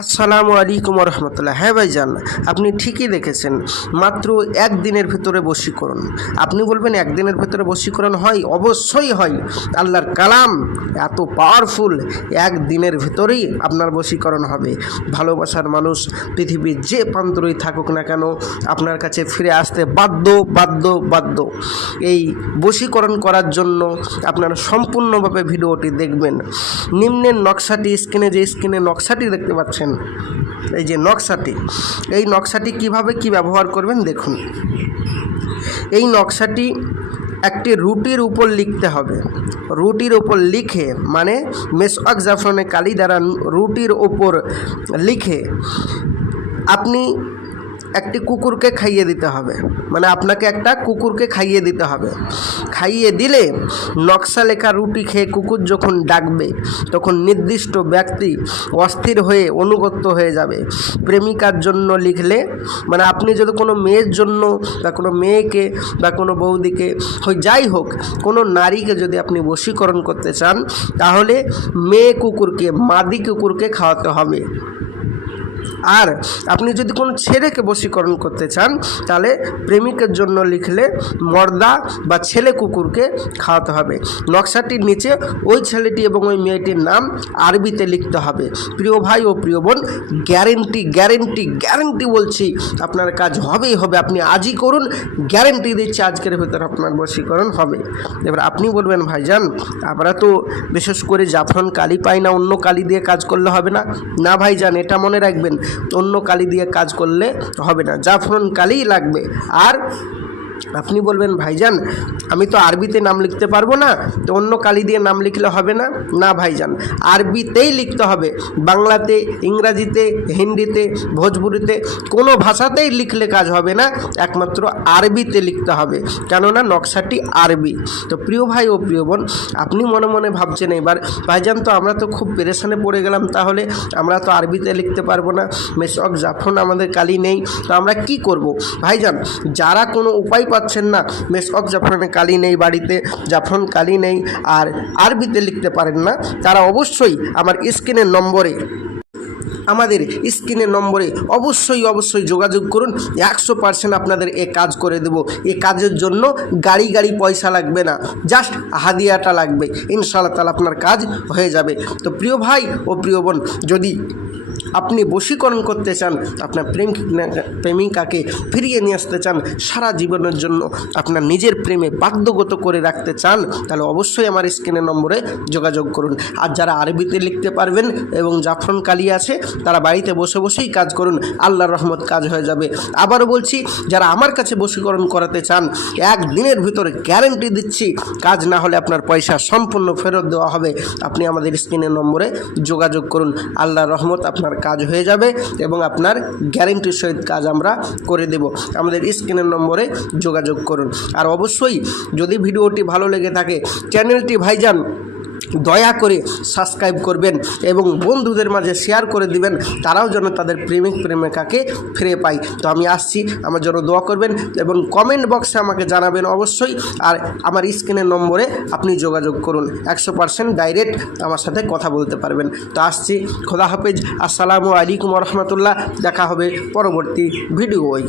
আসসালামু আলাইকুম রহমতুল্লাহ। হ্যাঁ ভাইজান, আপনি ঠিকই দেখেছেন, মাত্র একদিনের ভেতরে বশীকরণ। আপনি বলবেন একদিনের ভেতরে বশীকরণ হয়? অবশ্যই হয়। আল্লাহর কালাম এত পাওয়ারফুল, একদিনের ভেতরেই আপনার বশীকরণ হবে। ভালোবাসার মানুষ পৃথিবীর যে প্রান্তরেই থাকুক না কেন, আপনার কাছে ফিরে আসতে বাধ্য বাধ্য বাধ্য। এই বশীকরণ করার জন্য আপনারা সম্পূর্ণভাবে ভিডিওটি দেখবেন। নিম্নের নকশাটি, স্ক্রিনে নকশাটি দেখতে পাচ্ছেন, এই যে নকশাটি, এই নকশাটি কিভাবে কি ব্যবহার করবেন দেখুন। এই নকশাটি একটি রুটির উপর লিখতে হবে। রুটির উপর লিখে, মানে মেসওয়াক জাফরানে কালি দ্বারা রুটির উপর লিখে আপনি একটি কুকুরকে খাইয়ে দিতে হবে। মানে আপনাকে একটা কুকুরকে খাইয়ে দিতে হবে। খাইয়ে দিলে নকশা লেখা রুটি খেয়ে কুকুর যখন ডাকবে, তখন নির্দিষ্ট ব্যক্তি অস্থির হয়ে অনুগত হয়ে যাবে। প্রেমিকার জন্য লিখলে, মানে আপনি যদি কোনো মেয়ের জন্য বা কোনো মেয়েকে বা কোনো বৌদিকে যাই হোক, কোনো নারীকে যদি আপনি বশীকরণ করতে চান, তাহলে মেয়ে কুকুরকে, মাদি কুকুরকে খাওয়াতে হবে। আর আপনি যদি কোনো ছেলেকে বশীকরণ করতে চান, তাহলে প্রেমিকের জন্য লিখলে মর্দা বা ছেলে কুকুরকে খাওয়াতে হবে। নকশাটির নিচে ওই ছেলেটি এবং ওই মেয়েটির নাম আরবিতে লিখতে হবে। প্রিয় ভাই ও প্রিয় বোন, গ্যারেন্টি গ্যারেন্টি গ্যারেন্টি বলছি, আপনার কাজ হবেই হবে। আপনি আজই করুন, গ্যারেন্টি দিচ্ছি আজকের ভেতর আপনার বশীকরণ হবে। এবার আপনি বলবেন, ভাইজান আমরা তো বিশেষ করে জাফরান কালি পাই না, অন্য কালি দিয়ে কাজ করলে হবে না? না ভাইজান, এটা মনে রাখবেন, অন্য কালি দিয়ে কাজ করলে হবে না, জাফরান কালিই লাগবে। আর আপনি বলবেন, ভাইজান আমি তো আরবিতে নাম লিখতে পারবো না, তো অন্য কালি দিয়ে নাম লিখলে হবে না? না ভাইজান, আরবিতেই লিখতে হবে। বাংলাতে, ইংরাজিতে, হিন্দিতে, ভোজপুরিতে কোনো ভাষাতেই লিখলে কাজ হবে না, একমাত্র আরবিতে লিখতে হবে, কেননা নকশাটি আরবি। তো প্রিয় ভাই ও প্রিয় বোন, আপনি মনে মনে ভাবছেন এবার, ভাইজান তো আমরা তো খুব পেরেশানে পড়ে গেলাম, তাহলে আমরা তো আরবিতে লিখতে পারবো না, মেসওয়াক জাফরান আমাদের কালি নেই, তো আমরা কি করব? ভাইজান, যারা কোনো উপায় পাচ্ছেন না, মেসওয়াক জাফরানে কালি নেই, বাড়িতে জাফরান কালি নেই, আর আরবিতে লিখতে পারেন না, তারা অবশ্যই আমার আমাদের স্ক্রিনের নম্বরে অবশ্যই যোগাযোগ করুন। 100% আপনাদের এ কাজ করে দেব। এ কাজের জন্য গাড়ি পয়সা লাগবে না, জাস্ট হাদিয়াটা লাগবে। ইনশাআল্লাহ তাআলা আপনার কাজ হয়ে যাবে। তো প্রিয় ভাই ও প্রিয় বোন, যদি আপনি বশীকরণ করতে চান, আপনার প্রেমিকাকে ফিরিয়ে নিয়ে আসতে চান, সারা জীবনের জন্য আপনার নিজের প্রেমে বাধ্যগত করে রাখতে চান, তাহলে অবশ্যই আমার স্ক্রিনের নম্বরে যোগাযোগ করুন। আর যারা আরবিতে লিখতে পারবেন এবং জাফরান কালি আছে, তারা বাড়িতে বসেই কাজ করুন, আল্লাহর রহমত কাজ হয়ে যাবে। আবারও বলছি, যারা আমার কাছে বশীকরণ করাতে চান, একদিনের ভিতরে গ্যারেন্টি দিচ্ছি, কাজ না হলে আপনার পয়সা সম্পূর্ণ ফেরত দেওয়া হবে। আপনি আমাদের স্ক্রিনের নম্বরে যোগাযোগ করুন, আল্লাহর রহমত আপনার কাজ হয়ে যাবে এবং আপনার গ্যারেন্টির সহিত কাজ আমরা করে দেব। আমাদের স্ক্রিনের নম্বরে যোগাযোগ করুন। আর অবশ্যই যদি ভিডিওটি ভালো লেগে থাকে, চ্যানেলটি ভাইজান দয়া করে সাবস্ক্রাইব করবেন এবং বন্ধুদের মাঝে শেয়ার করে দিবেন, তারাও যেন তাদের প্রেমিকাকে ফিরে পায়। তো আমি আসছি, আমার জন্য দোয়া করবেন এবং কমেন্ট বক্সে আমাকে জানাবেন অবশ্যই। আর আমার স্ক্রিনের নম্বরে আপনি যোগাযোগ করুন, 100% ডাইরেক্ট আমার সাথে কথা বলতে পারবেন। তো আসছি, খোদা হাফেজ, আসসালামু আলাইকুম রহমতুল্লাহ। দেখা হবে পরবর্তী ভিডিওয়।